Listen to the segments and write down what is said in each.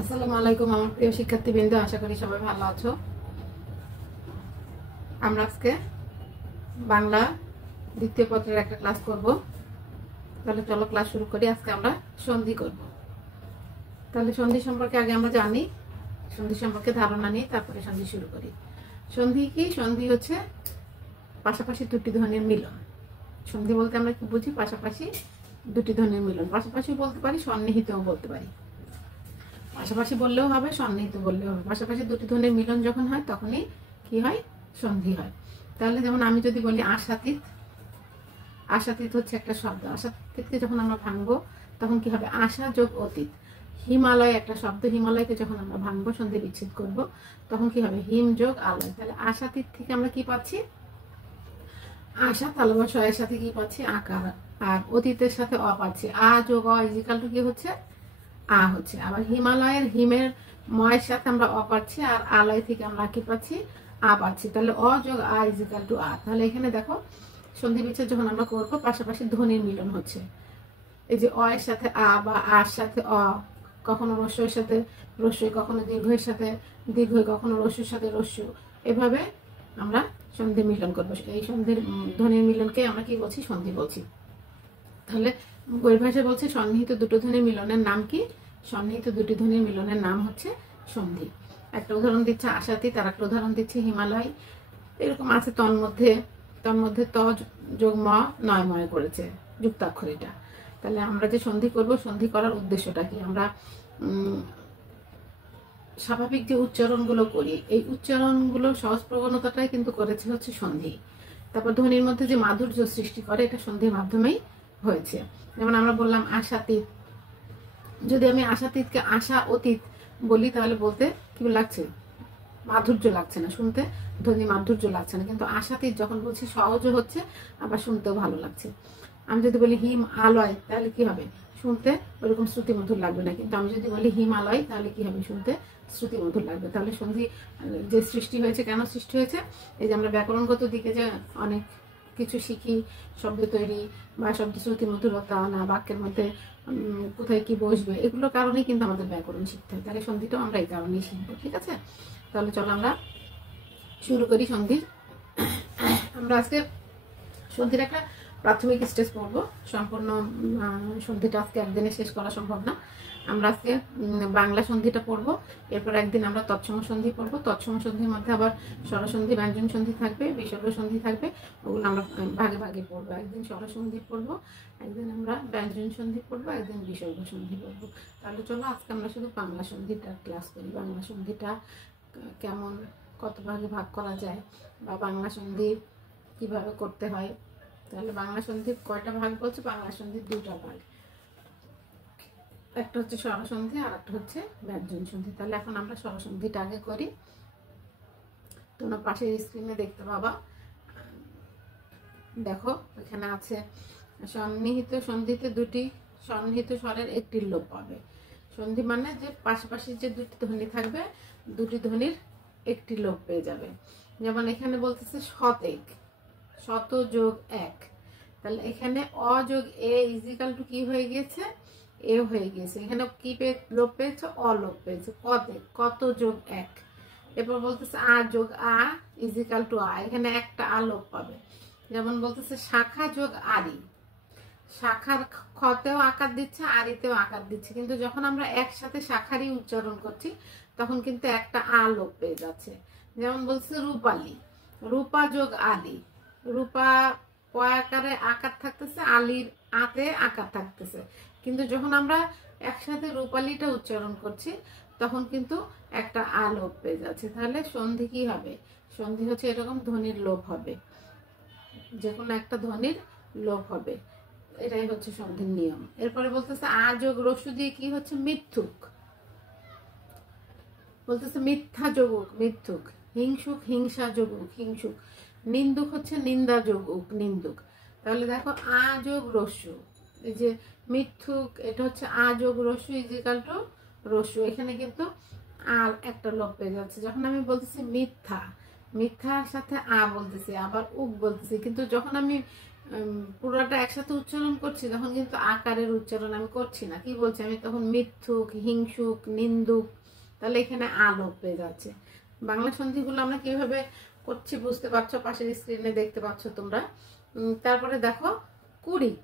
আসসালামু আলাইকুম আমার প্রিয় শিক্ষার্থীবৃন্দ, আশা করি সবাই ভালো আছো। আমরা আজকে বাংলা দ্বিতীয় পত্রের একটা ক্লাস করব। তাহলে চলো ক্লাস শুরু করি। আজকে আমরা সন্ধি করব। তাহলে সন্ধি সম্পর্কে আগে আমরা জানি, সন্ধি সম্পর্কে ধারণা নিই, তারপরে সন্ধি শুরু করি। সন্ধি কি? সন্ধি হচ্ছে পাশাপাশি দুটি ধ্বনির মিলন। সন্ধি বলতে আমরা কি বুঝি? পাশাপাশি দুটি ধ্বনির মিলন। পাশাপাশি বলতে পারি, সন্নিহিতও বলতে পারি। পাশাপাশি বললেও হবে, সন্নিহিত বললেও হবে। পাশাপাশি দুটি ধ্বনির মিলন যখন হয় তখনই কি হয়? সন্ধি হয়। তাহলে যেমন আমি যদি বলি আশাতীত, আশাতীত হচ্ছে একটা শব্দ। আশাতীতকে যখন আমরা ভাঙবো তখন কি হবে? আশা যোগ অতীত। হিমালয় একটা শব্দ, হিমালয়কে যখন আমরা ভাঙবো, সন্ধি বিচ্ছেদ করব, তখন কি হবে? হিম যোগ আলয়। তাহলে আশাতীত থেকে আমরা কি পাচ্ছি? আশা তালবা শয়ের সাথে কি পাচ্ছি? আকার। আর অতীতের সাথে অ পাচ্ছি। আ যোগ অ ইজিক্যাল টু কি হচ্ছে? আ হচ্ছে। আবার হিমালয়ের হিমের ময়ের সাথে আমরা অ পাচ্ছি, আর আলয় থেকে আমরা কি পাচ্ছি? আ পাচ্ছি। তাহলে অ যোগ আ ইজিক্যাল টু আ। তাহলে এখানে দেখো সন্ধি বিচ্ছেদ যখন আমরা করবো, পাশাপাশি ধ্বনির মিলন হচ্ছে। এই যে অ এর সাথে আ বা আর সাথে অ, কখনো রস্যের সাথে রস্যই, কখনো দীর্ঘের সাথে দীর্ঘই, কখনো রস্যের সাথে রস্য, এভাবে আমরা সন্ধি মিলন করবো। এই সন্ধির ধ্বনির মিলনকে আমরা কি বলছি? সন্ধি বলছি। তাহলে পরিভাষায় বলছে সন্নিহিত দুটো ধ্বনির মিলনের নাম কি? সন্নিহিত দুটি ধ্বনির মিলনের নাম হচ্ছে সন্ধি। একটা উদাহরণ দিচ্ছে আশাতীত, আর একটা উদাহরণ দিচ্ছে হিমালয়। এরকম আছে তন্মধ্যে, তন্মধ্যে ত যোগ ম নয়ময় করেছে যুক্তাক্ষর এটা। তাহলে আমরা যে সন্ধি করব, সন্ধি করার উদ্দেশ্যটা কি? আমরা স্বাভাবিক যে উচ্চারণগুলো করি, এই উচ্চারণগুলোর সহজ প্রবণতাটাই কিন্তু করেছে হচ্ছে সন্ধি। তারপর ধ্বনির মধ্যে যে মাধুর্য সৃষ্টি করে, এটা সন্ধির মাধ্যমেই হয়েছে। যেমন আমরা বললাম আশাতীত, যদি আমি আশাতীতকে আশা অতীত বলি, তাহলে বলতে কি লাগছে? মাধুর্য লাগছে না, শুনতে ধ্বনি মাধুর্য লাগছে না। কিন্তু আশাতীত যখন বলছি, সহজও হচ্ছে, আবার শুনতেও ভালো লাগছে। আমি যদি বলি হিম আলয়, তাহলে কি হবে? শুনতে ওইরকম শ্রুতিমধুর লাগবে না। কিন্তু আমি যদি বলি হিমালয়, তাহলে কি হবে? শুনতে শ্রুতিমধুর লাগবে। তাহলে সন্ধি যে সৃষ্টি হয়েছে, কেন সৃষ্টি হয়েছে? এই যে আমরা ব্যাকরণগত দিকে যে অনেক কিছু শিখি, শব্দ তৈরি বা শব্দ শ্রুতিমধুরতা না, বাক্যের মধ্যে কোথায় কি বসবে, এগুলোর কারণেই কিন্তু আমাদের ব্যাকরণ শিখতে হয়। তাহলে সন্ধিটাও আমরা এই কারণেই শিখবো। ঠিক আছে? তাহলে চলো আমরা শুরু করি সন্ধির। আমরা আজকে সন্ধির একটা প্রাথমিক স্টেজ পড়বো। সম্পূর্ণ সন্ধিটা আজকে একদিনে শেষ করা সম্ভব না। আমরা আজকে বাংলা সন্ধিটা পড়বো, এরপর একদিন আমরা তৎসম সন্ধি পড়বো। তৎসম সন্ধির মধ্যে আবার স্বরসন্ধি, ব্যঞ্জন সন্ধি থাকবে, বিসর্গ সন্ধি থাকবে। ওগুলো আমরা ভাগে ভাগে পড়বো। একদিন স্বরসন্ধি পড়বো, একদিন আমরা ব্যঞ্জন সন্ধি পড়বো, একদিন বিসর্গ সন্ধি পড়বো। তাহলে চলো আজকে আমরা শুধু বাংলা সন্ধিটা ক্লাস করি। বাংলা সন্ধিটা কেমন, কত ভাগে ভাগ করা যায়, বা বাংলা সন্ধি কিভাবে করতে হয়। তাহলে বাংলা সন্ধির কয়টা ভাগ বলছে? বাংলা সন্ধির দুটা ভাগ, একটা হচ্ছে স্বরসন্ধি আর একটা হচ্ছে ব্যঞ্জন সন্ধি। তাহলে এখন আমরা স্বরসন্ধিটা আগে করি। তোমরা পাশের স্ক্রিনে দেখতে পাবা, দেখো এখানে আছে সন্নিহিত সন্ধিতে দুটি সন্নিহিত স্বরের একটি লোপ পাবে। সন্ধি মানে যে পাশাপাশি যে দুটি ধ্বনি থাকবে, দুটি ধ্বনির একটি লোপ পেয়ে যাবে। যেমন এখানে বলতেছে শতেক, শত যোগ এক। তাহলে এখানে অ যোগ এ ইজিক্যাল টু কি হয়ে গিয়েছে? এ হয়ে গিয়েছে। এখানে কি লোপ পেয়েছে? অলোপ পেয়েছে। কতেক, কত যোগ এক। এরপর বলতেছে আ যোগ আ ইজিক্যাল টু আ। এখানে একটা আ লোপ পাবে। যেমন বলতেছে শাখা যোগ আরি, শাখার খতেও আকার দিচ্ছে, আরিতেও আকার দিচ্ছে, কিন্তু যখন আমরা একসাথে শাখারই উচ্চারণ করছি, তখন কিন্তু একটা আ লোপ পেয়ে যাচ্ছে। যেমন বলছে রূপালী, রূপা যোগ আলি, রূপা পয়াকারে আকার থাকতেছে, আলির আতে আকার থাকতেছে, কিন্তু যখন আমরা একসাথে রূপালীটা উচ্চারণ করছি, তখন কিন্তু একটা আ লোপ পেয়ে যাচ্ছে। তাহলে সন্ধি কি হবে? সন্ধি হচ্ছে এরকম ধ্বনির লোপ হবে, যে কোনো একটা ধ্বনির লোপ হবে। এটাই হচ্ছে সন্ধির নিয়ম। এরপরে বলতেছে আ যোগ রস্যু দিয়ে কি হচ্ছে? মিথ্যুক। বলতেছে মিথ্যা যোগুক, মিথ্যুক। হিংসুক, হিংসা যোগুক, হিংসুক। নিন্দুক হচ্ছে নিন্দা যোগুক, নিন্দুক। তাহলে দেখো আ যোগ রস্যু, এই যে মিথ্যুক, এটা হচ্ছে আ যোগ রস্যু ইজিক্যাল টু রস্যু। এখানে কিন্তু আর একটা লোপ পেয়ে যাচ্ছে। যখন আমি বলতেছি মিথ্যা, মিথ্যার সাথে আ বলতেছি, আবার উক বলতেছি, কিন্তু যখন আমি পুরোটা একসাথে উচ্চারণ করছি তখন কিন্তু আকারের উচ্চারণ আমি করছি না। কি বলছি আমি তখন? মিথ্যুক, হিংসুক, নিন্দুক। তাহলে এখানে আলোপ পেয়ে যাচ্ছে। বাংলা সন্ধিগুলো আমরা কিভাবে করছি বুঝতে পারছো, পাশের স্ক্রিনে দেখতে পাচ্ছ তোমরা। তারপরে দেখো কুড়িক,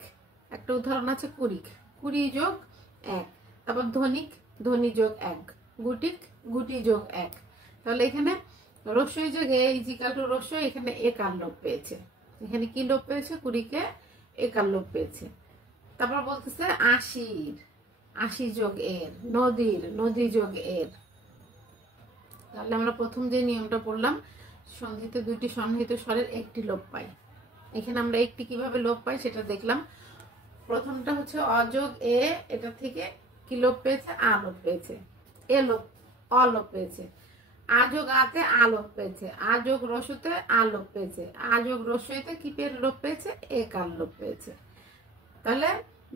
একটা উদাহরণ আছে কুড়িক, 20 যোগ 1। তারপর ধনিক, ধনী যোগ 1। গুটিক, গুটি যোগ 1। তাহলে এখানে রস্যই যোগে ইজিকাল টু রস্যই, এখানে একার লোপ পেয়েছে। এখানে কি লোপ পেয়েছে? কুড়িকে একার লোপ পেয়েছে। তারপর বলতেছে আশির, 80 যোগ এর। নদীর, নদী যোগ এর। তাহলে আমরা প্রথম যে নিয়মটা পড়লাম, সন্ধিতে দুইটি সন্নিহিত স্বরের একটি লোপ পাই। এখানে আমরা একটি কিভাবে লোপ পাই সেটা দেখলাম। প্রথমটা হচ্ছে অযোগ এ, এটা থেকে কি লোপ পেয়েছে? আ লোপ পেয়েছে। এ লোপ, অলোপ পেয়েছে। আযোগ আতে আলোপ পেয়েছে। আযোগ রসুতে আলোপ পেয়েছে। আযোগ রসইতে কি পেয়ে লোপ পেয়েছে? একার লোপ পেয়েছে। তাহলে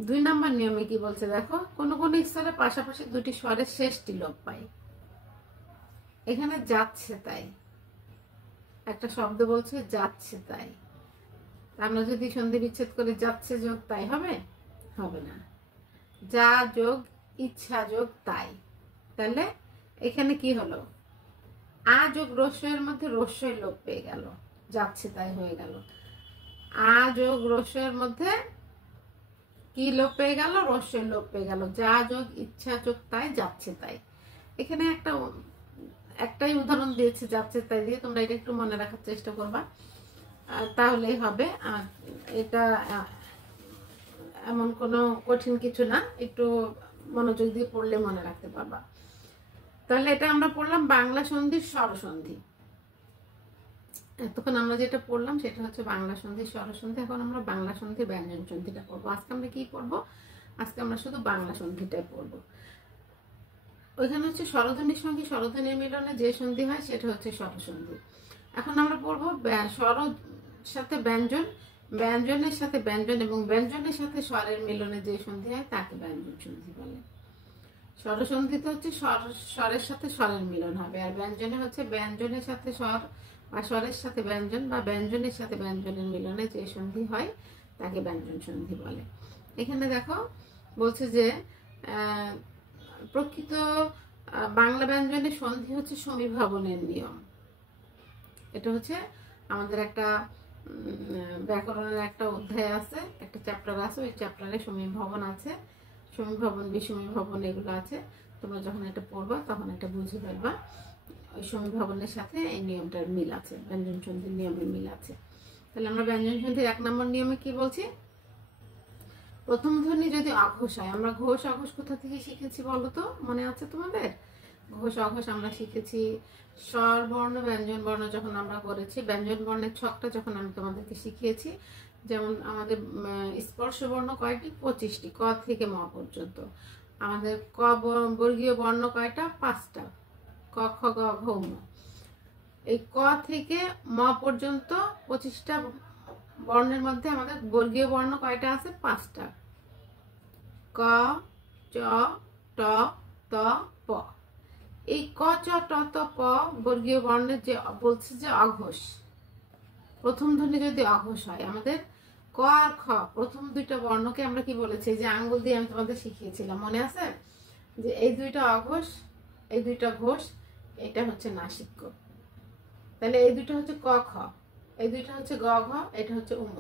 2 নম্বর নিয়মে কি বলছে দেখো, কোন কোন স্তরে পাশাপাশি দুটি স্বরের শেষটি লোপ পাই। এখানে যাচ্ছে তাই, একটা শব্দ বলছে যাচ্ছে তাই। আমরা যদি সন্ধি বিচ্ছেদ করে যাচ্ছে যোগ তাই হবে? হবে না। যা যোগ ইচ্ছা যোগ তাই। তাহলে এখানে কি হলো? আ যোগ রস্যের মধ্যে রস্যই লোপ পেয়ে গেল, যাচ্ছে তাই হয়ে গেল। আ যোগ রস্যের মধ্যে কি লোপ পেয়ে গেল? রস্যই লোপ পেয়ে গেল। যা যোগ ইচ্ছা যোগ তাই, যাচ্ছে তাই। এখানে একটাই উদাহরণ দিয়েছে যাচ্ছে তাই দিয়ে, তোমরা এটা একটু মনে রাখার চেষ্টা করবা, তাহলেই হবে। এটা এমন কোনো কঠিন কিছু না, একটু মনোযোগ দিয়ে পড়লে মনে রাখতে পারবা। তাহলে এটা আমরা পড়লাম বাংলা সন্ধির স্বরসন্ধি। এতক্ষণ আমরা যেটা পড়লাম সেটা হচ্ছে বাংলা সন্ধির স্বরসন্ধি। এখন আমরা বাংলা সন্ধির ব্যঞ্জন সন্ধিটা পড়বো। আজকে আমরা কি পড়বো? আজকে আমরা শুধু বাংলা সন্ধিটাই পড়বো। ওইখানে হচ্ছে স্বরধ্বনির সঙ্গে স্বরধ্বনির মিলনে যে সন্ধি হয় সেটা হচ্ছে স্বরসন্ধি। এখন আমরা পড়বো স্বর সাথে ব্যঞ্জন, ব্যঞ্জনের সাথে ব্যঞ্জন এবং ব্যঞ্জনের সাথে স্বরের মিলনে যে সন্ধি হয় তাকে ব্যঞ্জন সন্ধি বলে। স্বরসন্ধিতে হচ্ছে স্বরের সাথে স্বরের মিলন হবে, আর ব্যঞ্জনে হচ্ছে ব্যঞ্জনের সাথে স্বর বা স্বরের সাথে ব্যঞ্জন বা ব্যঞ্জনের সাথে ব্যঞ্জনের মিলনে যে সন্ধি হয় তাকে ব্যঞ্জন সন্ধি বলে। এখানে দেখো বলছে যে প্রকৃত বাংলা ব্যঞ্জনের সন্ধি হচ্ছে সমীভবনের নিয়ম। এটা হচ্ছে আমাদের একটা ব্যাকরণের একটা অধ্যায় আছে, একটা চ্যাপ্টার আছে, ওই চ্যাপ্টারে সমীভবন আছে, সমীভবন বিষমীভবন এগুলো আছে। তোমরা যখন এটা পড়বা তখন এটা বুঝে ফেলবা ওই সমীভবনের সাথে এই নিয়মটার মিল আছে, ব্যঞ্জন সন্ধির নিয়মের মিল আছে। তাহলে আমরা ব্যঞ্জন সন্ধির 1 নম্বর নিয়মে কি বলছি? প্রথম ধ্বনি যদি অঘোষ হয়, আমরা ঘোষ অঘোষ কোথা থেকে শিখেছি বলো তো? মনে আছে তোমাদের? ঘোষ অঘোষ আমরা শিখেছি স্বর বর্ণ ব্যঞ্জন বর্ণ যখন আমরা করেছি। ব্যঞ্জন বর্ণের ছকটা যখন আমি তোমাদেরকে শিখিয়েছি, যেমন আমাদের স্পর্শ বর্ণ কয়টি? 25টি, ক থেকে ম পর্যন্ত। আমাদের ক বর্গীয় বর্ণ কয়টা? 5টা, ক খ গ ঘ ম। এই ক থেকে ম পর্যন্ত 25টা বর্ণের মধ্যে আমাদের বর্গীয় বর্ণ কয়টা আছে? 5টা। ক, চ, ট, ত, প। এই ক, চ, ট, ত, প বর্গীয় বর্ণের যে বলছে যে অঘোষ, প্রথম ধ্বনি যদি অঘোষ হয়, আমাদের ক আর খ প্রথম 2টা বর্ণকে আমরা কি বলেছি? যে আঙ্গুল দিয়ে আমি তোমাদের শিখিয়েছিলাম, মনে আছে? যে এই 2টা অঘোষ, এই 2টা ঘোষ, এটা হচ্ছে নাসিক্য। তাহলে এই 2টা হচ্ছে ক খ, এই 2টা হচ্ছে গ ঘ, এটা হচ্ছে উম।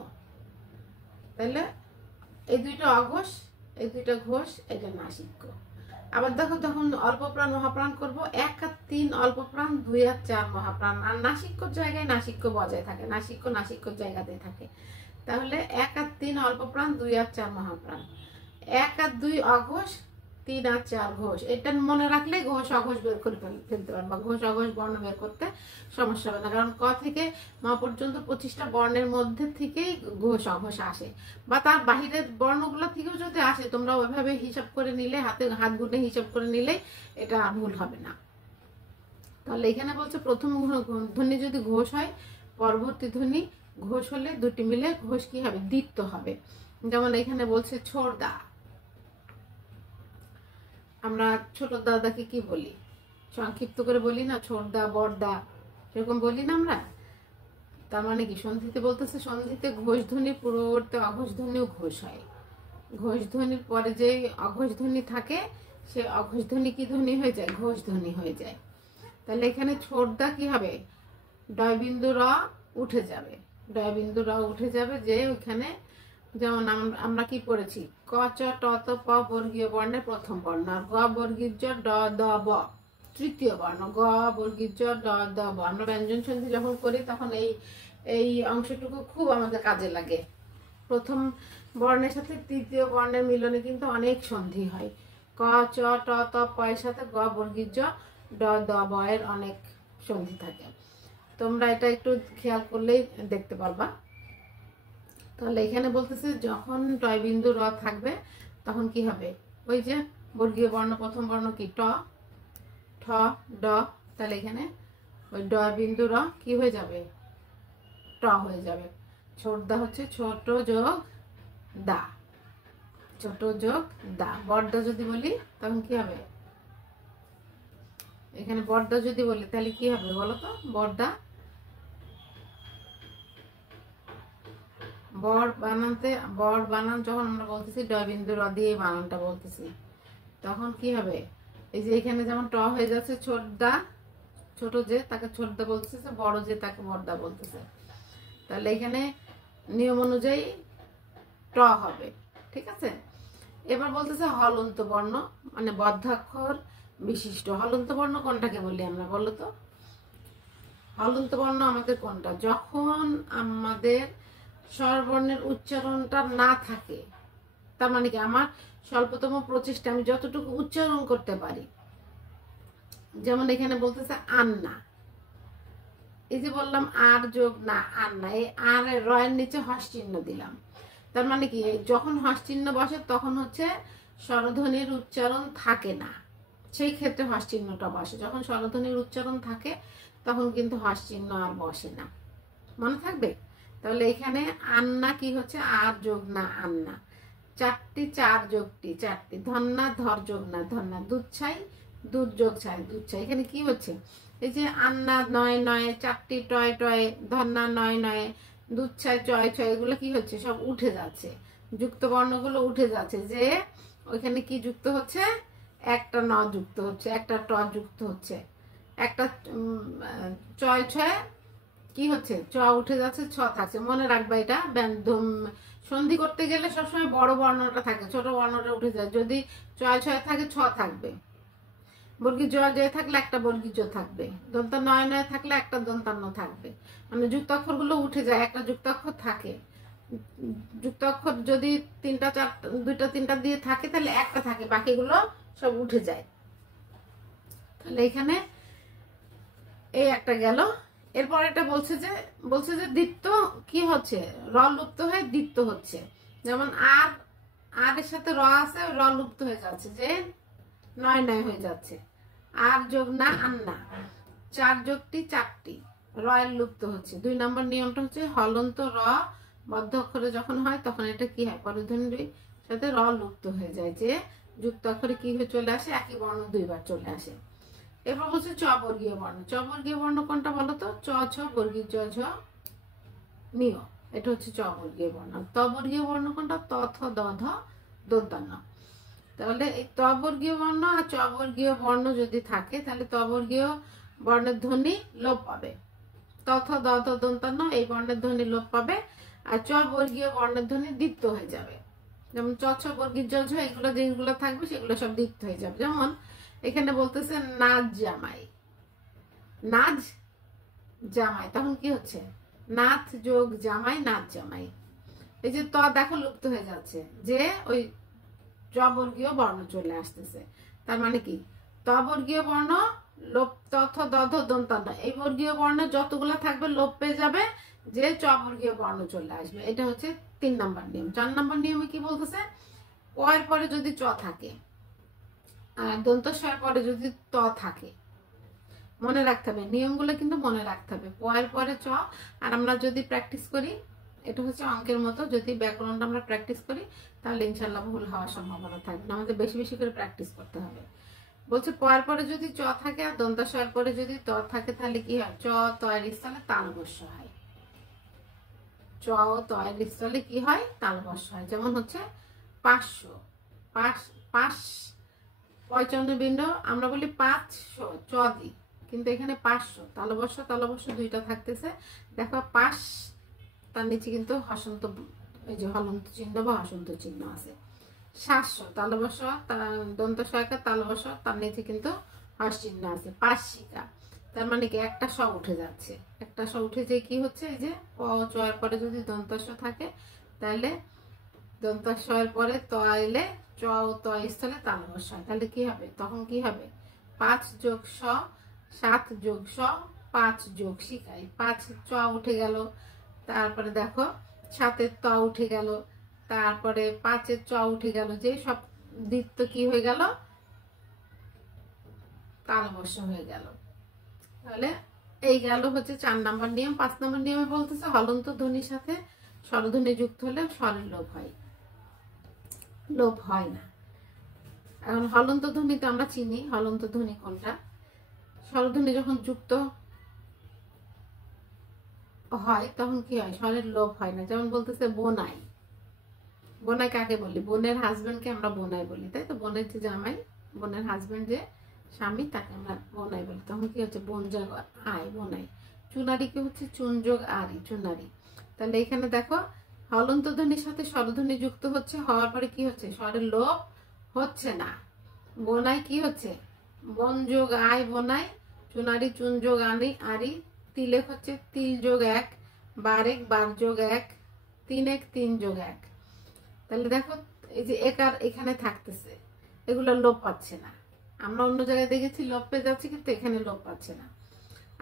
তাহলে এই 2টা অঘোষ, এই 2টা ঘোষ, এটা নাসিক্য। আবার দেখো যখন অল্প প্রাণ মহাপ্রাণ করবো, 1 আর 3 অল্প প্রাণ, 2 আর 4 মহাপ্রাণ। আর নাসিক্যর জায়গায় নাসিক্য বজায় থাকে, নাসিক্য নাসিক্যর জায়গাতে থাকে। তাহলে 1 আর 3 অল্প প্রাণ, 2 আর 4 মহাপ্রাণ। 1 আর 2 অঘোষ, 3 আর 4 ঘোষ। এটা মনে রাখলে ঘোষ অঘোষ বের করে ফেলতে পারবা। ঘোষ অঘোষ বর্ণ বের করতে সমস্যা হবে না, কারণ ক থেকে ম পর্যন্ত 25টা বর্ণের মধ্যে থেকেই ঘোষ অঘোষ আসে, বা তার বাহিরের বর্ণগুলো থেকেও যদি আসে, তোমরা ওইভাবে হিসাব করে নিলে, হাত গুনে হিসাব করে নিলে এটা ভুল হবে না। তাহলে এখানে বলছে প্রথম ধ্বনি যদি ঘোষ হয়, পরবর্তী ধ্বনি ঘোষ হলে দুটি মিলে ঘোষ কি হবে? দ্বিত্ব হবে। যেমন এখানে বলছে ছোড়দা, আমরা ছোট দাদাকে কি বলি? সংক্ষিপ্ত করে বলি না? ছোড়দা, বড়দা, সেরকম বলি না আমরা? তার মানে কি সন্ধিতে বলতেছে সন্ধিতে ঘোষ ধ্বনি পূর্ববর্তী অঘোষ ধ্বনিও ঘোষ হয়। ঘোষ ধ্বনির পরে যে অঘোষ ধ্বনি থাকে সে অঘোষ ধ্বনি কি ধ্বনি হয়ে যায়? ঘোষ ধ্বনি হয়ে যায়। তাহলে এখানে ছোটদা কি হবে? ডয় বিন্দু র উঠে যাবে, ডয় বিন্দু র উঠে যাবে, যে ওইখানে যেমন আমরা কি পড়েছি, ক চ ট ত প বর্গীয় বর্ণের প্রথম বর্ণ, আর গ বর্গীয় জ ড দ ব তৃতীয় বর্ণ, গ বর্গীয় জ ড দ ব। আমরা ব্যঞ্জন সন্ধি যখন করি তখন এই এই অংশটুকু খুব আমাদের কাজে লাগে। প্রথম বর্ণের সাথে তৃতীয় বর্ণের মিলনে কিন্তু অনেক সন্ধি হয়। ক চ ট ত প এর সাথে গ বর্গীয় জ ড দ ব এর অনেক সন্ধি থাকে। তোমরা এটা একটু খেয়াল করলেই দেখতে পারবা। তাহলে এখানে বলতেছে যখন টয় বিন্দু র থাকবে তখন কি হবে? ওই যে বর্গীয় বর্ণ প্রথম বর্ণ কি ট, ঠ, ড, তাহলে এখানে ওই ড বিন্দু র কি হয়ে যাবে? ট হয়ে যাবে। ছোটদা হচ্ছে ছোট যোগ দা, ছোট যোগ দা। বড়দা যদি বলি তখন কি হবে? এখানে বড়দা যদি বলি তাহলে কি হবে বলো তো? বড়দা, বড় বানানতে বড় বানান যখন আমরা বলতেছি ড বিন্দু র দিয়ে বানানটা বলতেছি তখন কি হবে? এই যে এখানে যেমন ট হয়ে যাচ্ছে, ছোটদা, ছোট যে তাকে ছোটদা বলতেছে, বড় যে তাকে বড়দা বলতেছে। তাহলে এখানে নিয়ম অনুযায়ী ট হবে, ঠিক আছে। এবার বলতেছে হলন্ত বর্ণ, মানে বদ্ধাক্ষর বিশিষ্ট। হলন্ত বর্ণ কোনটাকে বলি আমরা বলো তো? হলন্ত বর্ণ আমাদের কোনটা? যখন আমাদের স্বরবর্ণের উচ্চারণটা না থাকে, তার মানে কি আমার স্বল্পতম প্রচেষ্টা আমি যতটুকু উচ্চারণ করতে পারি। যেমন এখানে বলতেছে আন্না, এই যে বললাম আর যোগ না আন্না, এই আর রয়ের নিচে হস চিহ্ন দিলাম। তার মানে কি যখন হস চিহ্ন বসে তখন হচ্ছে স্বরধ্বনির উচ্চারণ থাকে না, সেই ক্ষেত্রে হস চিহ্নটা বসে। যখন স্বরধ্বনির উচ্চারণ থাকে তখন কিন্তু হস চিহ্ন আর বসে না, মনে থাকবে। তাহলে এখানে আন্না কি হচ্ছে? আর যোগ না আন্না, চারটি, চার যোগটি চারটি, ধন্না ধর যোগ না ধন্না, দুধ ছাই দুধ যোগ ছাই দুধ ছাই। এখানে কি হচ্ছে? এই যে আন্না নয় নয়, চারটি টয় টয়, ধন্না নয় নয়, দুধ ছাই চয় ছয়, এগুলো কি হচ্ছে? সব উঠে যাচ্ছে, যুক্ত বর্ণগুলো উঠে যাচ্ছে। যে ওইখানে কি যুক্ত হচ্ছে? একটা ন যুক্ত হচ্ছে, একটা ট যুক্ত হচ্ছে, একটা চয় ছয় কি হচ্ছে? চ উঠে যাচ্ছে, ছ থাকছে। মনে রাখবা এটা। সন্ধি করতে গেলে সবসময় বড় বর্ণটা থাকে, ছোট বর্ণটা উঠে যায়। যদি চয় ছয় থাকে ছ থাকবে, বর্গীয় জ জয় থাকলে একটা বর্গীয় জ থাকবে, দন্তা নয় নয় থাকলে একটা দন্তান্ন থাকবে। মানে যুক্তাক্ষর গুলো উঠে যায়, একটা যুক্তাক্ষর থাকে। যুক্তাক্ষর যদি তিনটা চার দুইটা তিনটা দিয়ে থাকে তাহলে একটা থাকে, বাকিগুলো সব উঠে যায়। তাহলে এখানে এই একটা গেল। এরপর এটা বলছে যে দ্বিত্ব কি হচ্ছে? র লুপ্ত হয়ে দ্বিত্ব হচ্ছে। যেমন আর এর সাথে র আছে, র লুপ্ত হয়ে যাচ্ছে, যে নয় নয় হয়ে যাচ্ছে। আর যোগ না আন্না, চার যোগটি চারটি, র এর লুপ্ত হচ্ছে। 2 নম্বর নিয়মটা হচ্ছে হলন্ত র বদ্ধ অক্ষরে যখন হয় তখন এটা কি হয়? পরধ্বনির সাথে র লুপ্ত হয়ে যায়, যে যুক্ত অক্ষরে কি হয়ে চলে আসে? একই বর্ণ দুইবার চলে আসে। এরপর বলছে চ বর্গীয় বর্ণ। চ বর্গীয় বর্ণ কোনটা বলো তো? চ ছ বর্গীয় জ ঝ মিয়, এটা হচ্ছে চ বর্গীয় বর্ণ। ত বর্গীয় বর্ণ কোনটা? ত থ দ ধ দন্তান্ন। তাহলে এই ত বর্গীয় বর্ণ আর চ বর্গীয় বর্ণ যদি থাকে তাহলে ত বর্গীয় বর্ণের ধ্বনি লোপ পাবে। ত থ দ ধ দন্তান্ন এই বর্ণের ধ্বনি লোপ পাবে, আর চ বর্গীয় বর্ণের ধ্বনি দ্বিত্ব হয়ে যাবে। যেমন চ ছ বর্গীয় জ ঝ এগুলো যেগুলো থাকবে সেগুলো সব দ্বিত্ব হয়ে যাবে। যেমন এখানে বলতেছে নাচ জামাই, নাচ জামাই, তখন কি হচ্ছে? নাচ যোগ জামাই, নাচ জামাই। এই যে ত দেখো লুপ্ত হয়ে যাচ্ছে, যে ওই চ বর্গীয় বর্ণ চলে আসতেছে। তার মানে কি ত বর্গীয় বর্ণ লোপ, তথ দধ দন্তান্ন, এই বর্গীয় বর্ণ যতগুলো থাকবে লোপ পেয়ে যাবে, যে চ বর্গীয় বর্ণ চলে আসবে। এটা হচ্ছে 3 নম্বর নিয়ম। 4 নম্বর নিয়মে কি বলতেছে? ক এর পরে যদি চ থাকে আর দন্তস্বর পরে যদি ত থাকে, মনে রাখতে হবে নিয়মগুলো, কিন্তু মনে রাখতে হবে। ক এর পরে চ, আর আমরা যদি প্র্যাকটিস করি, এটা হচ্ছে অঙ্কের মতো, যদি ব্যাকরণটা আমরা প্র্যাকটিস করি তাহলে ইনশাল্লাহ ভুল হওয়ার সম্ভাবনা থাকবে না। আমাদের বেশি বেশি করে প্র্যাকটিস করতে হবে। বলছে পয়ের পরে যদি চ থাকে আর দন্তাস্বর পরে যদি ত থাকে তাহলে কি হয়? চ তয়ের স্থানে তালবস্য হয়। চ ও তয়ের স্থলে কি হয়, তালবশ হয়। যেমন হচ্ছে 500, 5 পয়চন্দ্রবিন্দ আমরা বলি 500 চ দি, কিন্তু এখানে 500 তালবশ দুইটা থাকতেছে। দেখো 5 তার নিচে কিন্তু হসন্ত, এই যে হলন্ত চিহ্ন বা হসন্ত চিহ্ন আছে। 700 তালবশ দন্ত সহায়িকা তালবশ, তার নিচে কিন্তু হস চিহ্ন আছে। 5শিকা, তার মানে কি একটা স উঠে যাচ্ছে, একটা স উঠে যে কি হচ্ছে, এই যে প চ এর পরে যদি দন্তস্ব থাকে, তাহলে দন্তস্ব এর পরে ত এলে চ ও ত স্থলে তালবশ হয়। তাহলে কি হবে, তখন কি হবে, 5 যোগ স 7 যোগ স 5 যোগ শিকাই, 5 চ উঠে গেল, তারপরে দেখো 7-এর ত উঠে গেল, তারপরে 5-এর চ উঠে গেল, যে সব দ্বিত্ব কি হয়ে গেল, তালবশ হয়ে গেল। তাহলে এই গেল হচ্ছে 4 নম্বর নিয়ম। 5 নম্বর নিয়মে বলতেছে হলন্ত ধ্বনির সাথে স্বরধ্বনি যুক্ত হলে স্বরের লোপ হয়, লোপ হয় না। এখন হলন্ত ধ্বনি তো আমরা চিনি, হলন্ত ধ্বনি কোনটা, স্বরধ্বনি যখন যুক্ত হয় তখন কি হয়, স্বরের লোপ হয় না। যেমন বলতেছে বোনাই, বোনাই কাকে বলি, বোনের হাজবেন্ডকে আমরা বোনাই বলি, তাই তো, বোনের যে জামাই, বোনের হাজবেন্ড যে স্বামী, তাকে আমরা বোনাই বলি। তখন কি হচ্ছে, বোন যোগ আয় বোনাই। চুনারিকে হচ্ছে চুন যোগ আরি, চুনারি। তাহলে এখানে দেখো হলন্ত ধ্বনির সাথে স্বরধ্বনি যুক্ত হচ্ছে, হওয়ার পরে কি হচ্ছে, স্বরের লোপ হচ্ছে না। বোনাই কি হচ্ছে, বন যোগ আয় বোনাই, চুনারি চুন যোগ আনি আরি, তিলেক হচ্ছে তিল যোগ 1, বারেক বার যোগ 1, 3 3 যোগ 1। তাহলে দেখো এই যে একার এখানে থাকতেছে, এগুলো লোপ পাচ্ছে না। আমরা অন্য জায়গায় দেখেছি লোপ পেয়ে যাচ্ছে, কিন্তু এখানে লোপ পাচ্ছে না।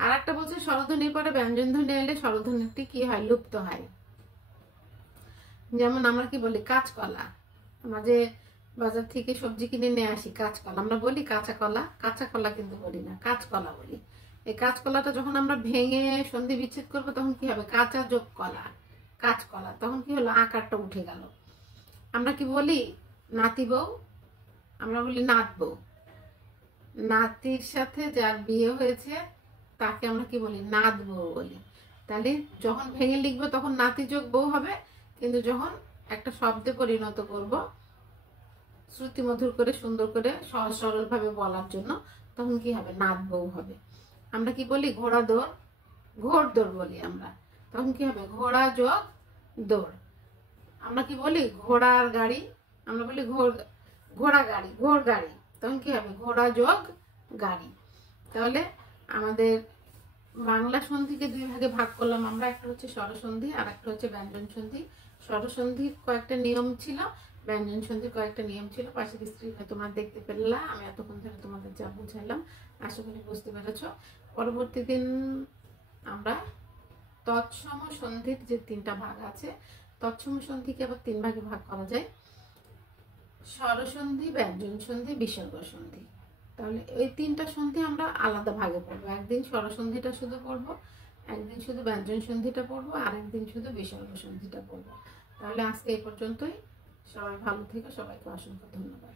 আর একটা বলছে স্বরধ্বনির পরে ব্যঞ্জন ধ্বনি এলে স্বরধ্বনিটি কি হয়, লুপ্ত হয়। যেমন আমরা কি বলি, কাঁচকলা, আমরা যে বাজার থেকে সবজি কিনে নিয়ে আসি কাঁচকলা, আমরা বলি কাঁচা কলা, কাঁচা কলা কিন্তু বলি না, কাঁচকলা বলি। এই কাঁচকলাটা যখন আমরা ভেঙে সন্ধি বিচ্ছেদ করবো, তখন কি হবে, কাঁচা যোগ কলা, কাঁচকলা, তখন কি হলো, আকারটা উঠে গেল। আমরা কি বলি নাতি বউ, আমরা বলি নাত বউ। নাতির সাথে যার বিয়ে হয়েছে তাকে আমরা কি বলি, নাত বউ বলি। তাহলে যখন ভেঙে লিখবো তখন নাতি যোগ বউ হবে, কিন্তু যখন একটা শব্দে পরিণত করব, শ্রুতিমধুর করে সুন্দর করে সহজ সরল ভাবে বলার জন্য, তখন কি হবে, নাত বউ হবে। আমরা কি বলি ঘোড়া দৌড়, ঘোড় দৌড় বলি আমরা, তখন কি হবে, ঘোড়া যোগ দৌড়। আমরা কি বলি ঘোড়ার গাড়ি, আমরা বলি ঘোড়া গাড়ি, ঘোড় গাড়ি, তখন কি হবে, ঘোড়া যোগ গাড়ি। তাহলে আমাদের বাংলা সন্ধিকে 2 ভাগে ভাগ করলাম আমরা, একটা হচ্ছে স্বরসন্ধি আর একটা হচ্ছে ব্যঞ্জন সন্ধি। স্বরসন্ধির কয়েকটা নিয়ম ছিল, ব্যঞ্জন সন্ধির কয়েকটা নিয়ম ছিল। পাশের স্ক্রিনে তোমরা দেখতে পেলা, আমি এতক্ষণ ধরে তোমাদের যা বুঝাইলাম আশা করি বুঝতে পেরেছ। পরবর্তী দিন আমরা তৎসম সন্ধির যে 3টা ভাগ আছে, তৎসম সন্ধিকে আবার 3 ভাগে ভাগ করা যায়, স্বরসন্ধি, ব্যঞ্জন সন্ধি, বিসর্গ সন্ধি। তাহলে এই 3টা সন্ধি আমরা আলাদা ভাগে পড়বো, একদিন স্বরসন্ধিটা শুধু পড়বো, একদিন শুধু ব্যঞ্জন সন্ধিটা পড়বো, আর একদিন শুধু বিসর্গ সন্ধিটা পড়বো। তাহলে আজকে এই পর্যন্তই, সবাই ভালো থেকো, সবাইকে অসংখ্য ধন্যবাদ।